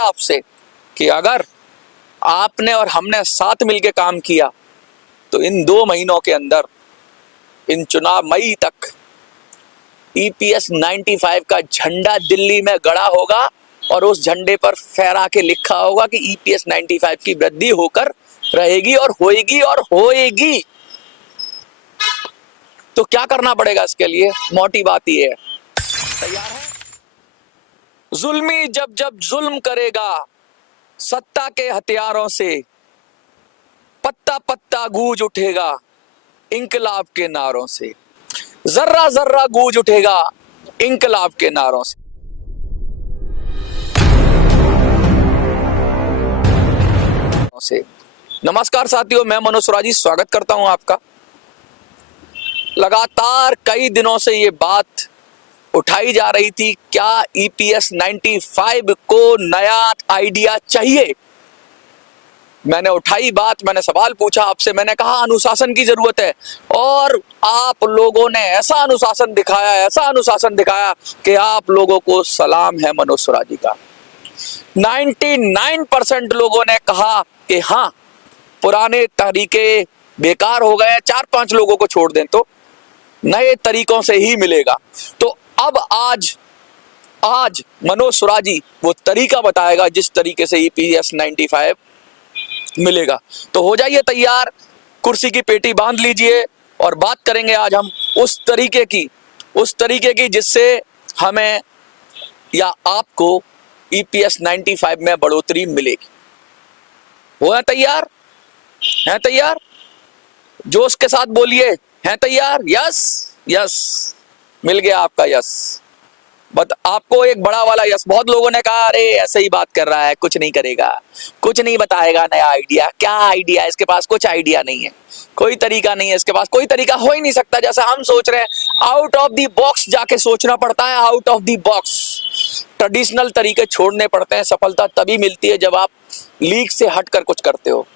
आपसे कि अगर आपने और हमने साथ मिलके काम किया तो इन 2 महीनों के अंदर, इन चुनाव मई तक, ईपीएस 95 का झंडा दिल्ली में गड़ा होगा और उस झंडे पर फहरा के लिखा होगा कि ईपीएस 95 की वृद्धि होकर रहेगी और होएगी और होएगी। तो क्या करना पड़ेगा इसके लिए? मोटी बात ये है, तैयार है? जुल्मी जब जब जुल्म करेगा सत्ता के हथियारों से, पत्ता पत्ता गूंज उठेगा इंकलाब के नारों से, जर्रा जर्रा गूंज उठेगा इंकलाब के नारों से। नमस्कार साथियों, मैं मनोज सुराजी स्वागत करता हूं आपका। लगातार कई दिनों से ये बात उठाई जा रही थी, क्या ईपीएस 95 को नया आइडिया चाहिए। मैंने उठाई बात, मैंने सवाल पूछा आपसे, मैंने कहा अनुशासन की जरूरत है, और आप लोगों ने ऐसा अनुशासन दिखाया कि आप लोगों को सलाम है मनोज सुराजी का। 99% लोगों ने कहा कि हाँ, पुराने तरीके बेकार हो गए, 4-5 लोगों को छोड़ दें तो नए तरीकों से ही मिलेगा। तो अब आज मनोज सुराजी वो तरीका बताएगा जिस तरीके से ईपीएस 95 मिलेगा। तो हो जाइए तैयार, कुर्सी की पेटी बांध लीजिए और बात करेंगे आज हम उस तरीके की जिससे हमें या आपको ईपीएस 95 में बढ़ोतरी मिलेगी। वो है तैयार? हैं तैयार? जोश के साथ बोलिए, हैं तैयार? यस, मिल गया आपका यस। बट आपको एक बड़ा वाला यस। बहुत लोगों ने कहा अरे ऐसे ही बात कर रहा है, कुछ नहीं करेगा, कुछ नहीं बताएगा नया आइडिया। क्या आइडिया? इसके पास कुछ आइडिया नहीं है, कोई तरीका नहीं है इसके पास, कोई तरीका हो ही नहीं सकता जैसा हम सोच रहे हैं। आउट ऑफ द बॉक्स जाके सोचना पड़ता है, out of the box. Traditional तरीके छोड़ने पड़ते हैं। सफलता तभी मिलती है जब आप लीक से हटकर कुछ करते हो।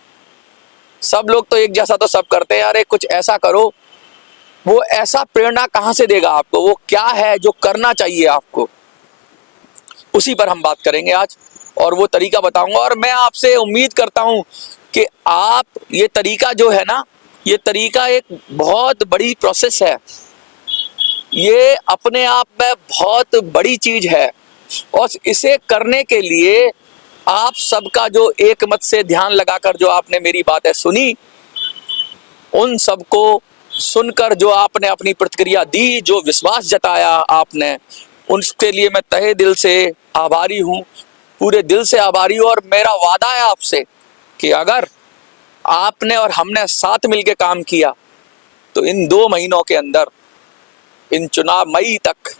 सब लोग तो एक जैसा तो सब करते हैं, अरे कुछ ऐसा करो। वो ऐसा प्रेरणा कहां से देगा आपको? वो क्या है जो करना चाहिए आपको? उसी पर हम बात करेंगे आज और वो तरीका बताऊंगा। और मैं आपसे उम्मीद करता हूं कि आप ये तरीका जो है ना, ये तरीका एक बहुत बड़ी प्रोसेस है, ये अपने आप में बहुत बड़ी चीज है। और इसे करने के लिए आप सबका जो एक मत से ध्यान लगाकर जो आपने मेरी बातें सुनी, उन सबको सुनकर जो आपने अपनी प्रतिक्रिया दी, जो विश्वास जताया आपने, उसके लिए मैं तहे दिल से आभारी हूं, पूरे दिल से आभारी हूं। और मेरा वादा है आपसे कि अगर आपने और हमने साथ मिलकर काम किया तो इन 2 महीनों के अंदर, इन चुनाव मई तक,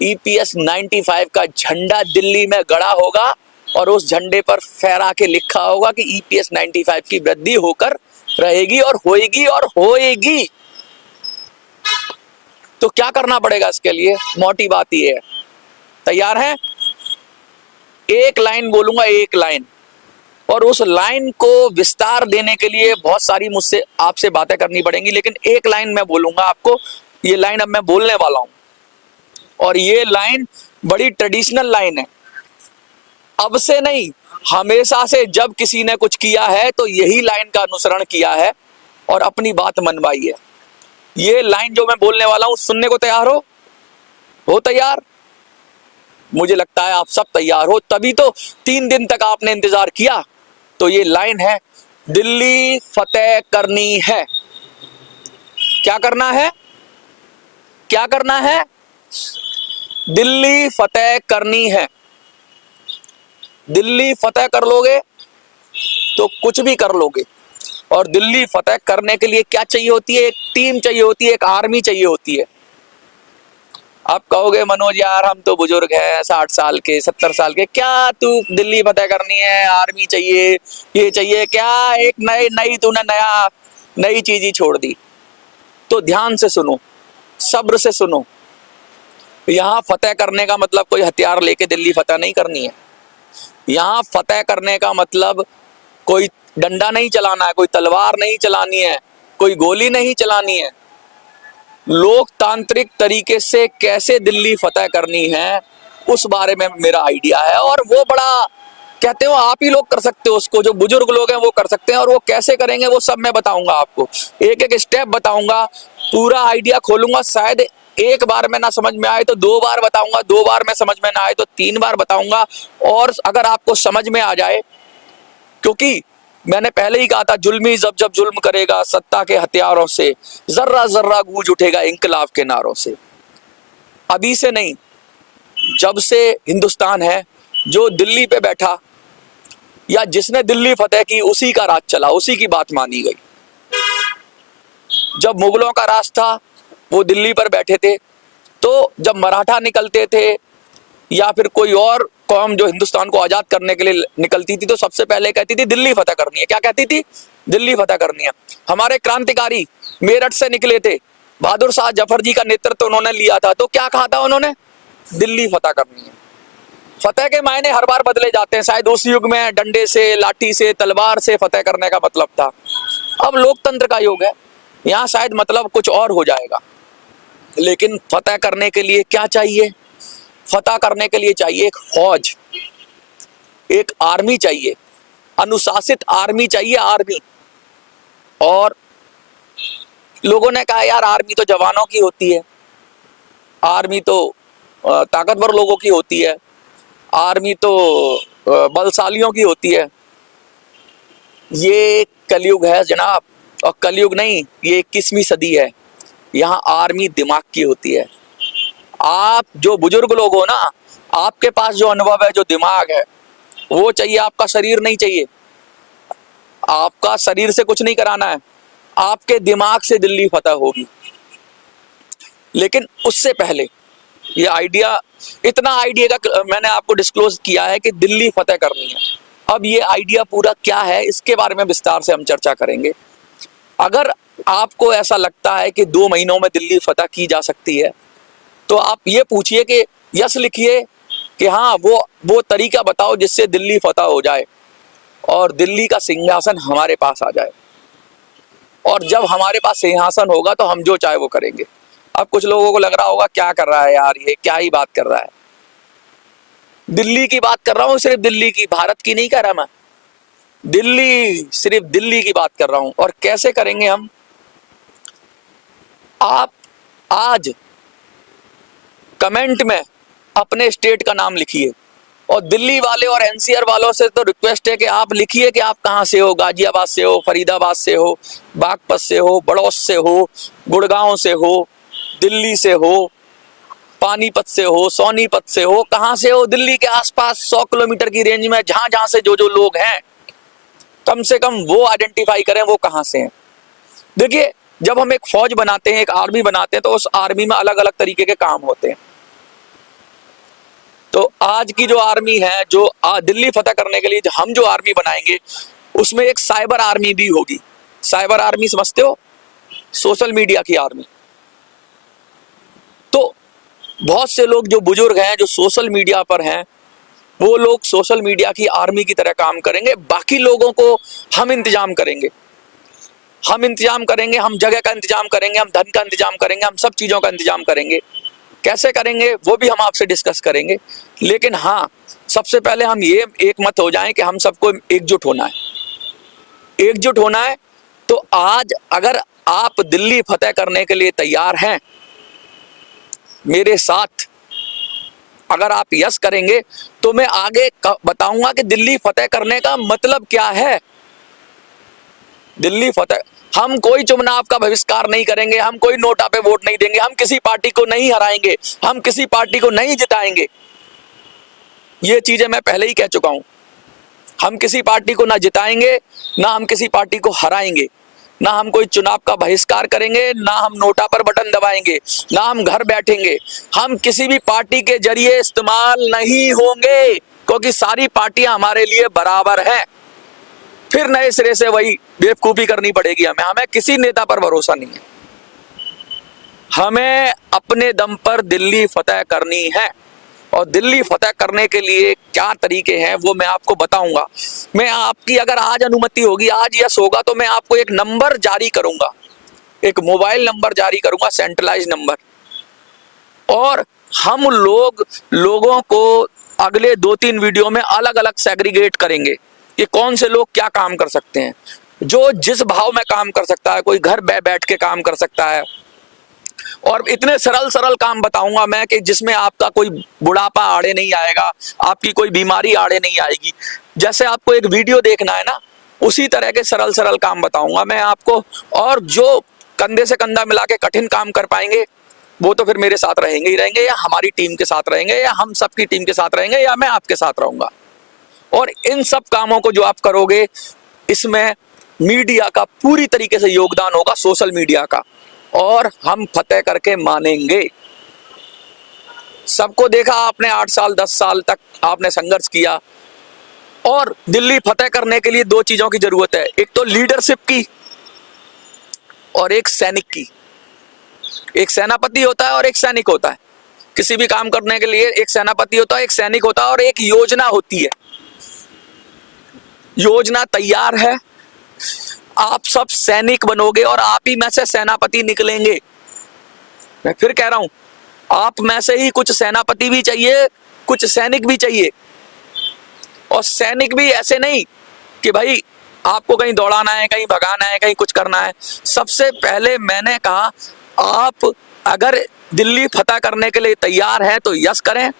ईपीएस 95 का झंडा दिल्ली में गड़ा होगा और उस झंडे पर फहरा के लिखा होगा कि ईपीएस 95 की वृद्धि होकर रहेगी और होएगी और होएगी। तो क्या करना पड़ेगा इसके लिए? मोटी बात ये है, तैयार हैं? एक लाइन बोलूंगा, एक लाइन, और उस लाइन को विस्तार देने के लिए बहुत सारी मुझसे आपसे बातें करनी पड़ेंगी, लेकिन एक लाइन मैं बोलूंगा आपको। ये लाइन अब मैं बोलने वाला हूं और ये लाइन बड़ी ट्रेडिशनल लाइन है। अब से नहीं, हमेशा से जब किसी ने कुछ किया है तो यही लाइन का अनुसरण किया है और अपनी बात मनवाई है। ये लाइन जो मैं बोलने वाला हूं, सुनने को तैयार हो तैयार? मुझे लगता है आप सब तैयार हो, तभी तो 3 दिन तक आपने इंतजार किया। तो ये लाइन है, दिल्ली फतेह करनी है। क्या करना है? क्या करना है? दिल्ली फतेह करनी है। दिल्ली फतेह कर लोगे तो कुछ भी कर लोगे। और दिल्ली फतेह करने के लिए क्या चाहिए होती है? एक टीम चाहिए होती है, एक आर्मी चाहिए होती है। आप कहोगे मनोज यार हम तो बुजुर्ग हैं, 60 साल के, 70 साल के, क्या तू दिल्ली फतेह करनी है, आर्मी चाहिए, ये चाहिए क्या? एक तूने नई चीज ही छोड़ दी। तो ध्यान से सुनो, सब्र से सुनो। यहां फतेह करने का मतलब कोई हथियार लेके दिल्ली फतेह नहीं करनी है। यहां फतेह करने का मतलब कोई डंडा नहीं चलाना है, कोई तलवार नहीं चलानी है, कोई गोली नहीं चलानी है। लोकतांत्रिक तरीके से कैसे दिल्ली फतेह करनी है, उस बारे में मेरा आइडिया है। और वो बड़ा कहते हो आप ही लोग कर सकते हो उसको, जो बुजुर्ग लोग हैं वो कर सकते हैं। और वो कैसे करेंगे वो सब मैं बताऊंगा आपको, एक एक स्टेप बताऊंगा, पूरा आइडिया खोलूंगा। शायद एक बार में ना समझ में आए तो 2 बार बताऊंगा, 2 बार में समझ में ना आए तो 3 बार बताऊंगा। और अगर आपको समझ में आ जाए, क्योंकि मैंने पहले ही कहा था, जुल्मी जब जब जुल्म करेगा सत्ता के हथियारों से, जर्रा जर्रा गूंज उठेगा इंकलाब के नारों से। अभी से नहीं, जब से हिंदुस्तान है, जो दिल्ली पे बैठा या जिसने दिल्ली फतेह की उसी का राज चला, उसी की बात मानी गई। जब मुगलों का राज था वो दिल्ली पर बैठे थे, तो जब मराठा निकलते थे या फिर कोई और कौम जो हिंदुस्तान को आजाद करने के लिए निकलती थी, तो सबसे पहले कहती थी दिल्ली फतेह करनी है। क्या कहती थी? दिल्ली फतेह करनी है। हमारे क्रांतिकारी मेरठ से निकले थे, बहादुर शाह जफर जी का नेतृत्व उन्होंने लिया था, तो क्या कहा था उन्होंने? दिल्ली फतेह करनी है। फतेह के मायने हर बार बदले जाते हैं। शायद उस युग में डंडे से, लाठी से, तलवार से फतेह करने का मतलब था। अब लोकतंत्र का युग है, यहाँ शायद मतलब कुछ और हो जाएगा। लेकिन फतेह करने के लिए क्या चाहिए? फतेह करने के लिए चाहिए एक फौज, एक आर्मी चाहिए, अनुशासित आर्मी चाहिए, आर्मी। और लोगों ने कहा यार आर्मी तो जवानों की होती है, आर्मी तो ताकतवर लोगों की होती है, आर्मी तो बलशालियों की होती है। ये कलयुग है जनाब, और कलयुग नहीं, ये 21वीं सदी है। यहाँ आर्मी दिमाग की होती है। आप जो बुजुर्ग लोग हो ना, आपके पास जो अनुभव है, जो दिमाग है, वो चाहिए, आपका शरीर नहीं चाहिए। आपका शरीर से कुछ नहीं कराना है, आपके दिमाग से दिल्ली फतेह होगी। लेकिन उससे पहले ये आइडिया, इतना आइडिया का मैंने आपको डिस्क्लोज किया है कि दिल्ली फतेह करनी है। अब ये आइडिया पूरा क्या है, इसके बारे में विस्तार से हम चर्चा करेंगे। अगर आपको ऐसा लगता है कि 2 महीनों में दिल्ली फतेह की जा सकती है, तो आप ये पूछिए कि यस लिखिए कि हाँ वो तरीका बताओ जिससे दिल्ली फतेह हो जाए और दिल्ली का सिंहासन हमारे पास आ जाए। और जब हमारे पास सिंहासन होगा तो हम जो चाहे वो करेंगे। अब कुछ लोगों को लग रहा होगा क्या कर रहा है यार, ये क्या ही बात कर रहा है। दिल्ली की बात कर रहा हूं, सिर्फ दिल्ली की, भारत की नहीं कर रहा मैं। दिल्ली, सिर्फ दिल्ली की बात कर रहा हूं। और कैसे करेंगे हम? आप आज कमेंट में अपने स्टेट का नाम लिखिए, और दिल्ली वाले और एनसीआर वालों से तो रिक्वेस्ट है कि आप लिखिए कि आप कहां से हो। गाजियाबाद से हो, फरीदाबाद से हो, बागपत से हो, बड़ौस से हो, गुड़गांव से हो, दिल्ली से हो, पानीपत से हो, सोनीपत से हो, कहां से हो। दिल्ली के आसपास 100 किलोमीटर की रेंज में जहां जहां से जो जो लोग हैं, कम से कम वो आइडेंटिफाई करें वो कहां से हैं। देखिए, जब हम एक फौज बनाते हैं, एक आर्मी बनाते हैं, तो उस आर्मी में अलग अलग तरीके के काम होते हैं। तो आज की जो आर्मी है, जो दिल्ली फतेह करने के लिए हम जो आर्मी बनाएंगे, उसमें एक साइबर आर्मी भी होगी। साइबर आर्मी समझते हो? सोशल मीडिया की आर्मी। तो बहुत से लोग जो बुजुर्ग हैं, जो सोशल मीडिया पर हैं, वो लोग सोशल मीडिया की आर्मी की तरह काम करेंगे। बाकी लोगों को हम इंतजाम करेंगे, हम इंतजाम करेंगे, हम जगह का इंतजाम करेंगे, हम धन का इंतजाम करेंगे, हम सब चीजों का इंतजाम करेंगे। कैसे करेंगे वो भी हम आपसे डिस्कस करेंगे। लेकिन हाँ, सबसे पहले हम ये एक मत हो जाएं कि हम सबको एकजुट होना है। एकजुट होना है। तो आज अगर आप दिल्ली फतेह करने के लिए तैयार हैं मेरे साथ, अगर आप यस करेंगे, तो मैं आगे बताऊंगा कि दिल्ली फतेह करने का मतलब क्या है। दिल्ली फतेह, हम कोई चुनाव का बहिष्कार नहीं करेंगे, हम कोई नोटा पे वोट नहीं देंगे, हम किसी पार्टी को नहीं हराएंगे, हम किसी पार्टी को नहीं जिताएंगे। ये चीजें मैं पहले ही कह चुका हूं। हम किसी पार्टी को ना जिताएंगे, ना हम किसी पार्टी को हराएंगे, ना हम कोई चुनाव का बहिष्कार करेंगे, ना हम नोटा पर बटन दबाएंगे, ना हम घर बैठेंगे। हम किसी भी पार्टी के जरिए इस्तेमाल नहीं होंगे, क्योंकि सारी पार्टियां हमारे लिए बराबर हैं। फिर नए सिरे से वही बेवकूफी करनी पड़ेगी हमें किसी नेता पर भरोसा नहीं है। हमें अपने दम पर दिल्ली फतेह करनी है। और दिल्ली फतेह करने के लिए क्या तरीके हैं वो मैं आपको बताऊंगा। मैं आपकी अगर आज अनुमति होगी, आज यस होगा, तो मैं आपको एक नंबर जारी करूंगा, एक मोबाइल नंबर जारी करूंगा, सेंट्रलाइज नंबर। और हम लोगों को अगले 2-3 वीडियो में अलग अलग सेग्रीगेट करेंगे कि कौन से लोग क्या काम कर सकते हैं। जो जिस भाव में काम कर सकता है, कोई घर बैठ के काम कर सकता है, और इतने सरल सरल काम बताऊंगा मैं कि जिसमें आपका कोई बुढ़ापा आड़े नहीं आएगा, आपकी कोई बीमारी आड़े नहीं आएगी। जैसे आपको एक वीडियो देखना है ना, उसी तरह के सरल सरल काम बताऊंगा मैं आपको। और जो कंधे से कंधा मिला के कठिन काम कर पाएंगे वो तो फिर मेरे साथ रहेंगे ही रहेंगे, या हमारी टीम के साथ रहेंगे, या हम सबकी टीम के साथ रहेंगे, या मैं आपके साथ रहूंगा। और इन सब कामों को जो आप करोगे, इसमें मीडिया का पूरी तरीके से योगदान होगा, सोशल मीडिया का, और हम फतेह करके मानेंगे। सबको देखा आपने, 8 साल 10 साल तक आपने संघर्ष किया, और दिल्ली फतेह करने के लिए 2 चीजों की जरूरत है, एक तो लीडरशिप की और एक सैनिक की। एक सेनापति होता है और एक सैनिक होता है। किसी भी काम करने के लिए एक सेनापति होता है, एक सैनिक होता है, और एक योजना होती है। योजना तैयार है, आप सब सैनिक बनोगे और आप ही में से सेनापति निकलेंगे। मैं फिर कह रहा हूं, आप में से ही कुछ सेनापति भी चाहिए, कुछ सैनिक भी चाहिए। और सैनिक भी ऐसे नहीं कि भाई आपको कहीं दौड़ाना है, कहीं भगाना है, कहीं कुछ करना है। सबसे पहले मैंने कहा, आप अगर दिल्ली फतह करने के लिए तैयार हैं तो यस करें,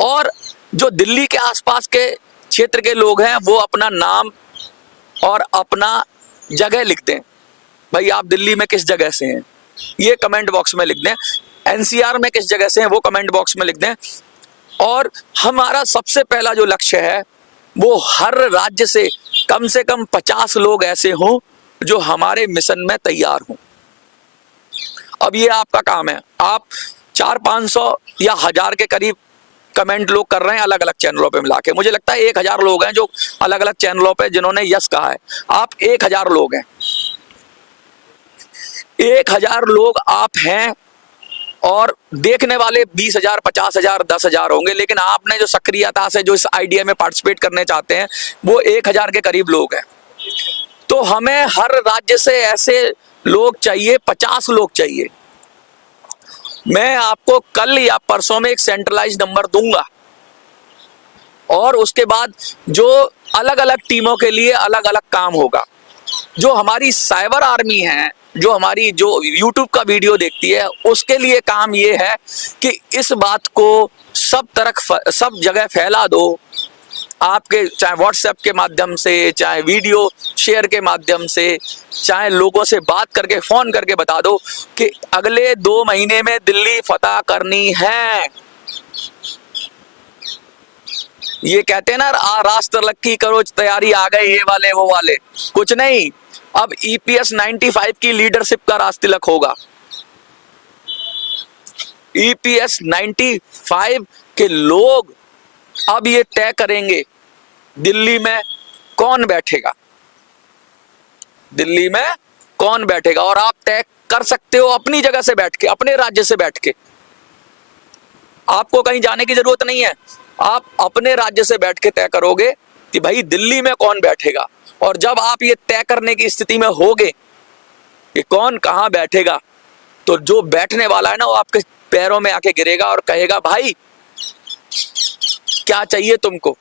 और जो दिल्ली के आसपास के क्षेत्र के लोग हैं वो अपना नाम और अपना जगह लिख दें। भाई आप दिल्ली में किस जगह से हैं ये कमेंट बॉक्स में लिख दें, एनसीआर में किस जगह से हैं वो कमेंट बॉक्स में लिख दें। और हमारा सबसे पहला जो लक्ष्य है वो हर राज्य से कम 50 लोग ऐसे हों जो हमारे मिशन में तैयार हों। अब ये आपका काम है, आप 400-500 या 1000 के करीब कमेंट लोग कर रहे हैं अलग अलग चैनलों पे मिला के। मुझे लगता है 1000 लोग हैं जो अलग अलग चैनलों पे जिन्होंने यस कहा है। आप 1000 लोग हैं, 1000 लोग आप हैं, और देखने वाले 20,000, 50,000, 10,000 होंगे, लेकिन आपने जो सक्रियता से जो इस आइडिया में पार्टिसिपेट करने चाहते हैं वो 1000 के करीब लोग हैं। तो हमें हर राज्य से ऐसे लोग चाहिए, 50 लोग चाहिए। मैं आपको कल या परसों में एक सेंट्रलाइज नंबर दूंगा, और उसके बाद जो अलग अलग टीमों के लिए अलग अलग काम होगा। जो हमारी साइबर आर्मी है, जो हमारी जो YouTube का वीडियो देखती है, उसके लिए काम ये है कि इस बात को सब जगह फैला दो। आपके चाहे व्हाट्सएप के माध्यम से, चाहे वीडियो शेयर के माध्यम से, चाहे लोगों से बात करके, फोन करके बता दो कि अगले 2 महीने में दिल्ली फतह करनी है। ये कहते हैं ना, राष्ट्र लक्की करो तैयारी, आ गए ये वाले वो वाले, कुछ नहीं। अब EPS 95 की लीडरशिप का राजतिलक होगा। EPS 95 के लोग अब ये तय करेंगे दिल्ली में कौन बैठेगा, दिल्ली में कौन बैठेगा। और आप तय कर सकते हो अपनी जगह से बैठ के, अपने राज्य से बैठ के। आपको कहीं जाने की जरूरत नहीं है, आप अपने राज्य से बैठ के तय करोगे कि भाई दिल्ली में कौन बैठेगा। और जब आप ये तय करने की स्थिति में होगे कि कौन कहां बैठेगा, तो जो बैठने वाला है ना वो आपके पैरों में आके गिरेगा और कहेगा, भाई क्या चाहिए तुमको,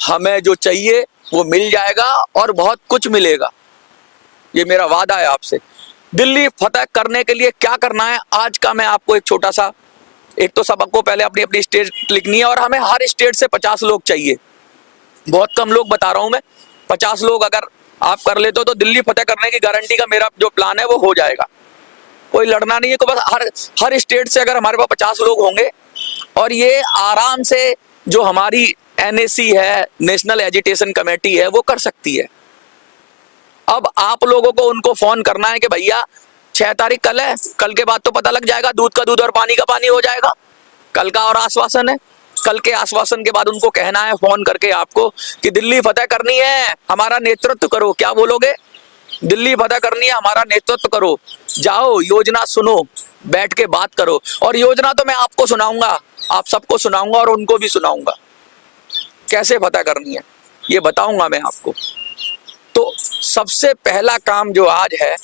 हमें जो चाहिए वो मिल जाएगा, और बहुत कुछ मिलेगा। ये मेरा वादा है आपसे। दिल्ली फतह करने के लिए क्या करना है, आज का मैं आपको एक छोटा सा, एक तो सबको पहले अपनी अपनी स्टेट लिखनी है, और हमें हर स्टेट से 50 लोग चाहिए। बहुत कम लोग बता रहा हूं मैं, 50 लोग अगर आप कर लेते हो तो दिल्ली फतह करने की गारंटी का मेरा जो प्लान है वो हो जाएगा। कोई लड़ना नहीं है, तो बस हर स्टेट से अगर हमारे पास 50 लोग होंगे, और ये आराम से जो हमारी NAC है, नेशनल एजिटेशन कमेटी है, वो कर सकती है। अब आप लोगों को उनको फोन करना है कि भैया 6 तारीख कल है, कल के बाद तो पता लग जाएगा, दूध का दूध और पानी का पानी हो जाएगा। कल का और आश्वासन है, कल के आश्वासन के बाद उनको कहना है फोन करके आपको कि दिल्ली फतह करनी है, हमारा नेतृत्व करो। क्या बोलोगे? दिल्ली फतह करनी है, हमारा नेतृत्व करो। जाओ, योजना सुनो, बैठ के बात करो। और योजना तो मैं आपको सुनाऊंगा, आप सबको सुनाऊंगा, और उनको भी सुनाऊंगा कैसे फतह करनी है, ये बताऊंगा मैं आपको। तो सबसे पहला काम जो आज है,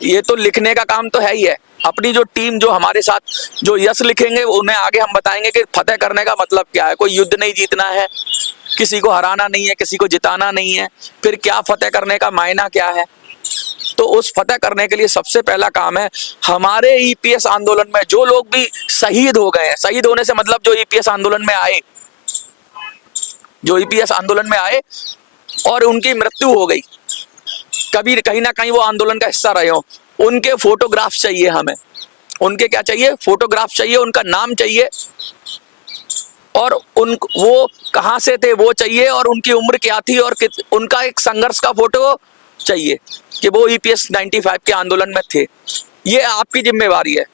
ये तो लिखने का काम तो है ही है, अपनी जो टीम जो हमारे साथ जो यश लिखेंगे उन्हें आगे हम बताएंगे कि फतेह करने का मतलब क्या है। कोई युद्ध नहीं जीतना है, किसी को हराना नहीं है, किसी को जिताना नहीं है, फिर क्या फतेह करने का मायना क्या है। तो उस फतेह करने के लिए सबसे पहला काम है, हमारे ईपीएस आंदोलन में जो लोग भी शहीद हो गए हैं, शहीद होने से मतलब जो ईपीएस आंदोलन में आए, जो ईपीएस आंदोलन में आए और उनकी मृत्यु हो गई, कभी कहीं ना कहीं वो आंदोलन का हिस्सा रहे हो, उनके फोटोग्राफ चाहिए हमें। उनके क्या चाहिए? फोटोग्राफ चाहिए, उनका नाम चाहिए और वो कहां से थे वो चाहिए, और उनकी उम्र क्या थी, और उनका एक संघर्ष का फोटो चाहिए कि वो ईपीएस 95 के आंदोलन में थे। ये आपकी जिम्मेवारी है।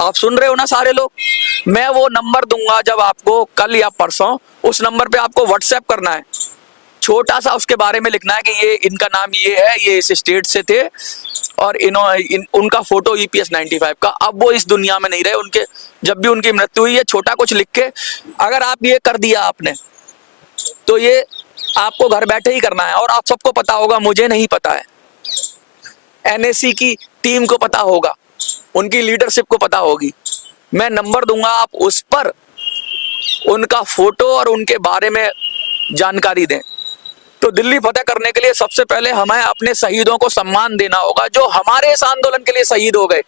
आप सुन रहे हो ना सारे लोग? मैं वो नंबर दूंगा जब आपको, कल या परसों, उस नंबर पे आपको व्हाट्सएप करना है, छोटा सा उसके बारे में लिखना है कि ये इनका नाम ये है, ये इस स्टेट से थे और उनका फोटो ईपीएस 95 का। अब वो इस दुनिया में नहीं रहे, उनके जब भी उनकी मृत्यु हुई है, छोटा कुछ लिख के अगर आप ये कर दिया आपने, तो ये आपको घर बैठे ही करना है। और आप सबको पता होगा, मुझे नहीं पता है, एनएससी की टीम को पता होगा, उनकी लीडरशिप को पता होगी। मैं नंबर दूंगा, आप उस पर उनका फोटो और उनके बारे में जानकारी दें। तो दिल्ली फतेह करने के लिए सबसे पहले हमें अपने शहीदों को सम्मान देना होगा, जो हमारे इस आंदोलन के लिए शहीद हो गए।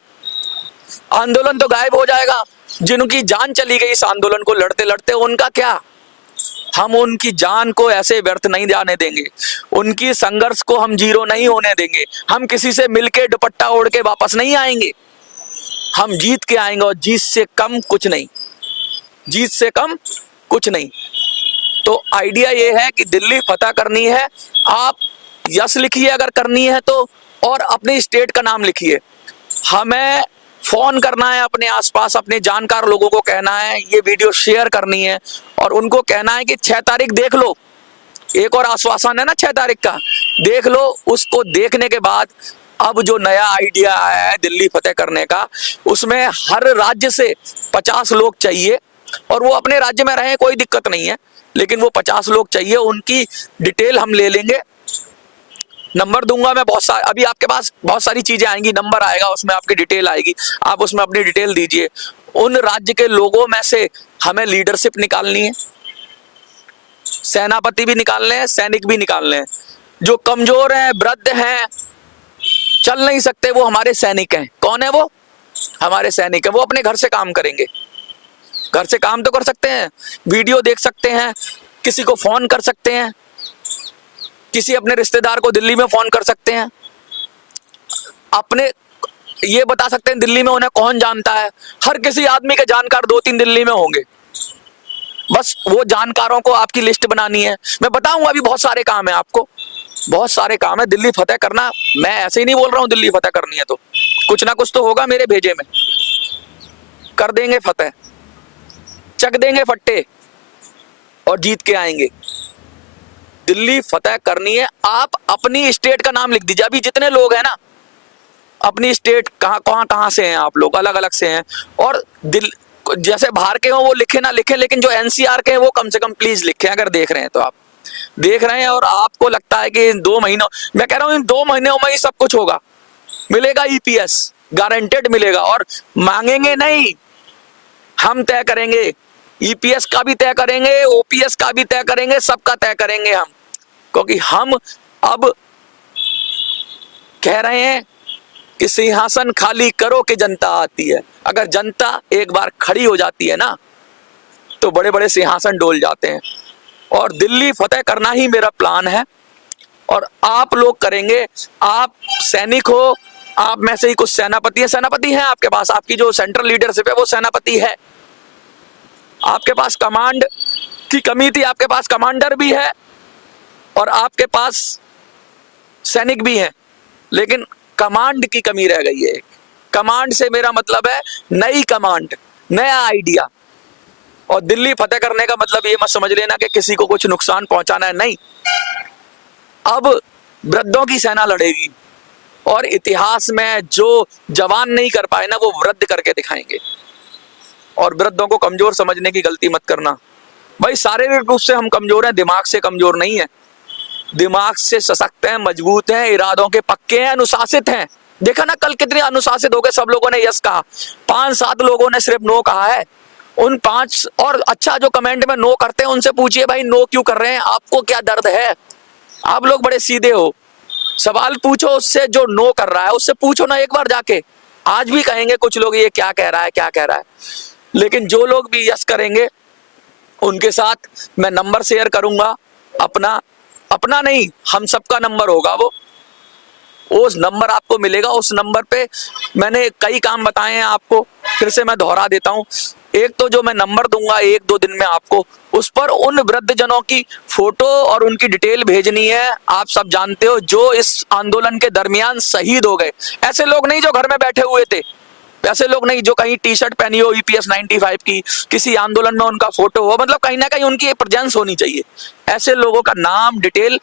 आंदोलन तो गायब हो जाएगा, जिनकी जान चली गई इस आंदोलन को लड़ते लड़ते, उनका क्या? हम उनकी जान को ऐसे व्यर्थ नहीं जाने देंगे, उनकी संघर्ष को हम जीरो नहीं होने देंगे। हम किसी से मिलके दुपट्टा ओढ़ के वापस नहीं आएंगे, हम जीत के आएंगे, और जीत से कम कुछ नहीं, जीत से कम कुछ नहीं। तो आइडिया ये है कि दिल्ली फतेह करनी है, आप यस लिखिए अगर करनी है तो, और अपने स्टेट का नाम लिखिए। हमें फोन करना है अपने आसपास, अपने जानकार लोगों को कहना है, ये वीडियो शेयर करनी है और उनको कहना है कि 6 तारीख देख लो। एक और आश्वासन है ना 6 तारीख का, देख लो। उसको देखने के बाद अब जो नया आइडिया आया है दिल्ली फतेह करने का, उसमें हर राज्य से 50 लोग चाहिए, और वो अपने राज्य में रहें, कोई दिक्कत नहीं है, लेकिन वो 50 लोग चाहिए। उनकी डिटेल हम ले लेंगे, नंबर दूंगा मैं बहुत सारे, अभी आपके पास बहुत सारी चीजें आएंगी, नंबर आएगा, उसमें आपकी डिटेल आएगी, आप उसमें अपनी डिटेल दीजिए। उन राज्य के लोगों में से हमें लीडरशिप निकालनी है, सेनापति भी निकालने हैं, सैनिक भी निकालने हैं। जो कमजोर हैं, वृद्ध हैं, चल नहीं सकते, वो हमारे सैनिक हैं। कौन है वो? हमारे सैनिक है। वो अपने घर से काम करेंगे, घर से काम तो कर सकते हैं, वीडियो देख सकते हैं, किसी को फोन कर सकते हैं, किसी अपने रिश्तेदार को दिल्ली में फोन कर सकते हैं, अपने ये बता सकते हैं दिल्ली में उन्हें कौन जानता है। हर किसी आदमी के जानकार 2-3 दिल्ली में होंगे, बस वो जानकारों को आपकी लिस्ट बनानी है। मैं बताऊंगा, अभी बहुत सारे काम है, आपको बहुत सारे काम है। दिल्ली फतेह करना, मैं ऐसे ही नहीं बोल रहा हूं दिल्ली फतेह करनी है तो, कुछ ना कुछ तो होगा मेरे भेजे में। कर देंगे फतेह, चक देंगे फट्टे और जीत के आएंगे। दिल्ली फतेह करनी है। आप अपनी स्टेट का नाम लिख दीजिए। अभी जितने लोग हैं ना, अपनी स्टेट कहां से हैं आप लोग, अलग अलग से हैं, और जैसे बाहर के हो वो लिखे ना लिखे, लेकिन जो एनसीआर के हैं वो कम से कम प्लीज लिखें। अगर देख रहे हैं तो, आप देख रहे हैं और आपको लगता है कि इन 2 महीनों, मैं कह रहा हूं इन 2 महीनों में ही सब कुछ होगा, मिलेगा ईपीएस, गारंटेड मिलेगा। और मांगेंगे नहीं, हम तय करेंगे, ईपीएस का भी तय करेंगे, ओपीएस का भी तय करेंगे, सबका तय करेंगे हम, क्योंकि हम अब कह रहे हैं कि सिंहासन खाली करो कि जनता आती है। अगर जनता एक बार खड़ी हो जाती है ना, तो बड़े बड़े सिंहासन डोल जाते हैं। और दिल्ली फतेह करना ही मेरा प्लान है, और आप लोग करेंगे। आप सैनिक हो, आप में से ही कुछ सेनापति हैं आपके पास, आपकी जो सेंट्रल लीडरशिप है वो सेनापति है, आपके पास कमांड की कमी थी, आपके पास कमांडर भी है और आपके पास सैनिक भी है, लेकिन कमांड की कमी रह गई है। कमांड से मेरा मतलब है नई कमांड, नया आइडिया। और दिल्ली फतेह करने का मतलब ये मत समझ लेना कि किसी को कुछ नुकसान पहुंचाना है, नहीं। अब वृद्धों की सेना लड़ेगी, और इतिहास में जो जवान नहीं कर पाए ना, वो वृद्ध करके दिखाएंगे। और वृद्धों को कमजोर समझने की गलती मत करना भाई। शारीरिक रूप से हम कमजोर हैं, दिमाग से कमजोर नहीं है। दिमाग से सशक्त हैं, मजबूत हैं, इरादों के पक्के हैं, अनुशासित हैं, देखा ना कल कितने अनुशासित हो गए, सब लोगों ने यस कहा, 5-7 लोगों ने सिर्फ नो कहा है। उन 5 और अच्छा जो कमेंट में नो करते हैं उनसे पूछिए भाई नो क्यों कर रहे हैं, आपको क्या दर्द है? आप लोग बड़े सीधे हो, सवाल पूछो उससे जो नो कर रहा है, उससे पूछो ना एक बार जाके। आज भी कहेंगे कुछ लोग ये क्या कह रहा है क्या कह रहा है, लेकिन जो लोग भी यस करेंगे उनके साथ मैं नंबर शेयर करूंगा, अपना नहीं हम सबका नंबर होगा वो, उस नंबर आपको मिलेगा। उस नंबर पे मैंने कई काम बताए हैं आपको, फिर से मैं दोहरा देता हूं। एक तो जो मैं नंबर दूंगा 1-2 दिन में आपको, उस पर उन वृद्धजनों की फोटो और उनकी डिटेल भेजनी है। आप सब जानते हो जो इस आंदोलन के दरमियान शहीद हो गए, ऐसे लोग नहीं जो घर में बैठे हुए थे, ऐसे लोग नहीं जो कहीं टी शर्ट पहनी हो EPS 95 की, किसी आंदोलन में उनका फोटो हो, मतलब कहीं ना कहीं उनकी प्रेजेंस होनी चाहिए। ऐसे लोगों का नाम डिटेल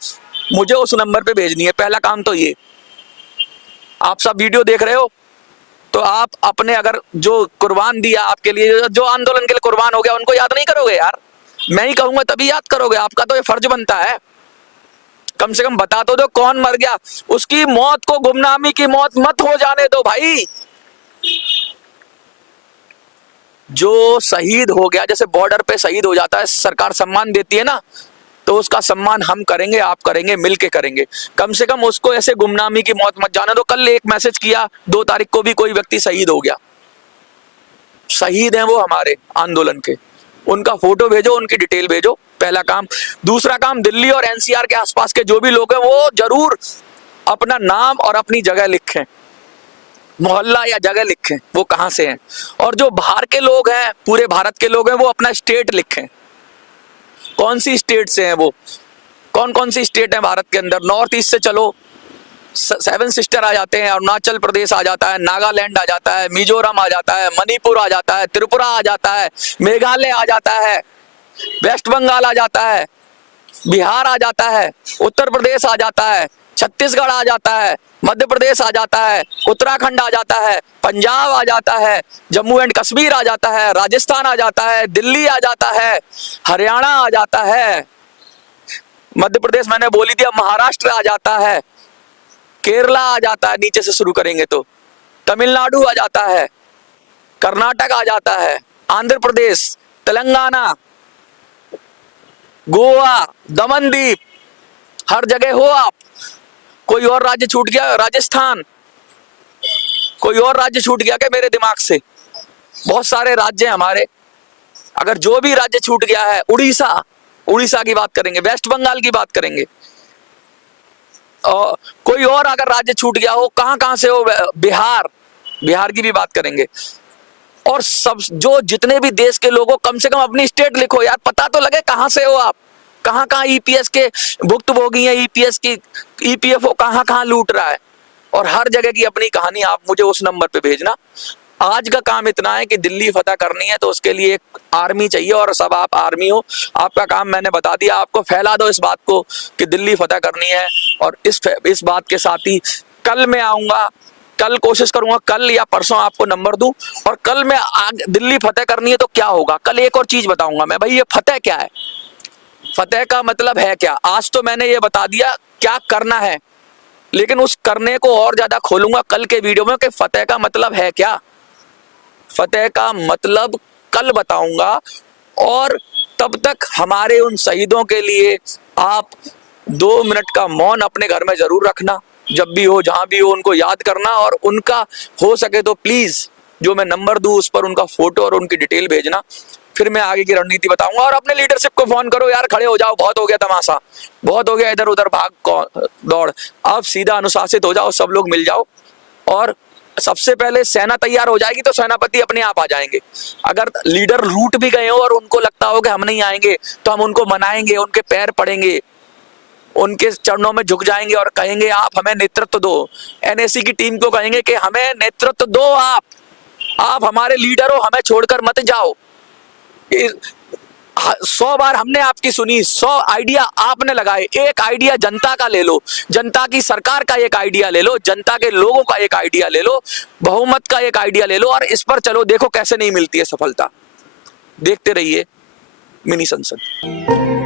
मुझे उस नंबर पे भेजनी है। पहला काम तो ये। आप सब वीडियो देख रहे हो तो आप अपने अगर जो कुर्बान दिया आपके लिए, जो आंदोलन के लिए कुर्बान हो गया, उनको याद नहीं करोगे यार? मैं ही कहूंगा तभी याद करोगे, आपका तो ये फर्ज बनता है। कम से कम बता तो दो कौन मर गया, उसकी मौत को गुमनामी की मौत मत हो जाने दो भाई। जो शहीद हो गया, जैसे बॉर्डर पे शहीद हो जाता है, सरकार सम्मान देती है ना, तो उसका सम्मान हम करेंगे, आप करेंगे, मिलके करेंगे। कम से कम उसको ऐसे गुमनामी की मौत मत जाने दो। कल एक मैसेज किया 2 तारीख को भी कोई व्यक्ति शहीद हो गया, शहीद हैं वो हमारे आंदोलन के, उनका फोटो भेजो, उनकी डिटेल भेजो, पहला काम। दूसरा काम, दिल्ली और NCR के आसपास के जो भी लोग हैं वो जरूर अपना नाम और अपनी जगह लिखें, मोहल्ला या जगह लिखें वो कहां से हैं। और जो बाहर के लोग हैं, पूरे भारत के लोग हैं, वो अपना स्टेट लिखें, कौन सी स्टेट से हैं वो, कौन कौन सी स्टेट है भारत के अंदर। नॉर्थ ईस्ट से चलो 7 सिस्टर आ जाते हैं, अरुणाचल प्रदेश आ जाता है, नागालैंड आ जाता है, मिजोरम आ जाता है, मणिपुर आ जाता है, त्रिपुरा आ जाता है, मेघालय आ जाता है, वेस्ट बंगाल आ जाता है, बिहार आ जाता है, उत्तर प्रदेश आ जाता है, छत्तीसगढ़ आ जाता है, मध्य प्रदेश आ जाता है, उत्तराखंड आ जाता है, पंजाब आ जाता है, जम्मू एंड कश्मीर आ जाता है, राजस्थान आ जाता है, दिल्ली आ जाता है, हरियाणा आ जाता है, मध्य प्रदेश मैंने बोली थी, अब महाराष्ट्र आ जाता है, केरला आ जाता है, नीचे से शुरू करेंगे तो तमिलनाडु आ जाता है, कर्नाटक आ जाता है, आंध्र प्रदेश, तेलंगाना, गोवा, दमनदीप, हर जगह हो आप। कोई और राज्य छूट गया? राजस्थान, कोई और राज्य छूट गया क्या मेरे दिमाग से? बहुत सारे राज्य हैं हमारे, अगर जो भी राज्य छूट गया है, उड़ीसा की बात करेंगे, वेस्ट बंगाल की बात करेंगे, और कोई और अगर राज्य छूट गया हो, कहां से हो, बिहार की भी बात करेंगे। और सब जो जितने भी देश के लोगों, कम से कम अपनी स्टेट लिखो यार, पता तो लगे कहां से हो आप, कहां EPS के भुक्तभोगी हैं, EPS की EPFO कहां लूट रहा है, और हर जगह की अपनी कहानी आप मुझे उस नंबर पे भेजना। आज का काम इतना है कि दिल्ली फतह करनी है, तो उसके लिए एक आर्मी चाहिए, और सब आप आर्मी हो। आपका काम मैंने बता दिया आपको, फैला दो इस बात को कि दिल्ली फतह करनी है। और इस बात के साथ ही कल मैं आऊंगा, कल कोशिश करूंगा, कल या परसों आपको नंबर दूं, और कल मैं दिल्ली फतह करनी है तो क्या होगा। कल एक और चीज बताऊंगा मैं, भाई ये फतह क्या है, फतह का मतलब है क्या। आज तो मैंने ये बता दिया क्या करना है, लेकिन उस करने को और ज्यादा खोलूंगा कल के वीडियो में कि फतह का मतलब है क्या। फतह का मतलब कल बताऊंगा, और तब तक हमारे उन शहीदों के लिए आप 2 मिनट का मौन अपने घर में जरूर रखना, जब भी हो जहां भी हो उनको याद करना, और उनका हो सके तो प्लीज जो मैं नंबर दूं उस पर उनका फोटो और उनकी डिटेल भेजना। फिर मैं आगे की रणनीति बताऊंगा। और अपने लीडरशिप को फोन करो यार, खड़े हो जाओ, बहुत हो गया तमाशा, बहुत हो गया इधर उधर भाग दौड़, अब सीधा अनुशासित हो जाओ, सब लोग मिल जाओ। और सबसे पहले सेना तैयार हो जाएगी तो सेनापति अपने आप आ जाएंगे। अगर लीडर रूठ भी गए हो और उनको लगता हो कि हम नहीं आएंगे, तो हम उनको मनाएंगे, उनके पैर पड़ेंगे, उनके चरणों में झुक जाएंगे और कहेंगे आप हमें नेतृत्व दो। NSC की टीम को कहेंगे कि हमें नेतृत्व दो, आप हमारे लीडर हो, हमें छोड़कर मत जाओ। 100 बार हमने आपकी सुनी, 100 आइडिया आपने लगाए, एक आइडिया जनता का ले लो, जनता की सरकार का एक आइडिया ले लो, जनता के लोगों का एक आइडिया ले लो, बहुमत का एक आइडिया ले लो, और इस पर चलो। देखो कैसे नहीं मिलती है सफलता। देखते रहिए मिनी संसद।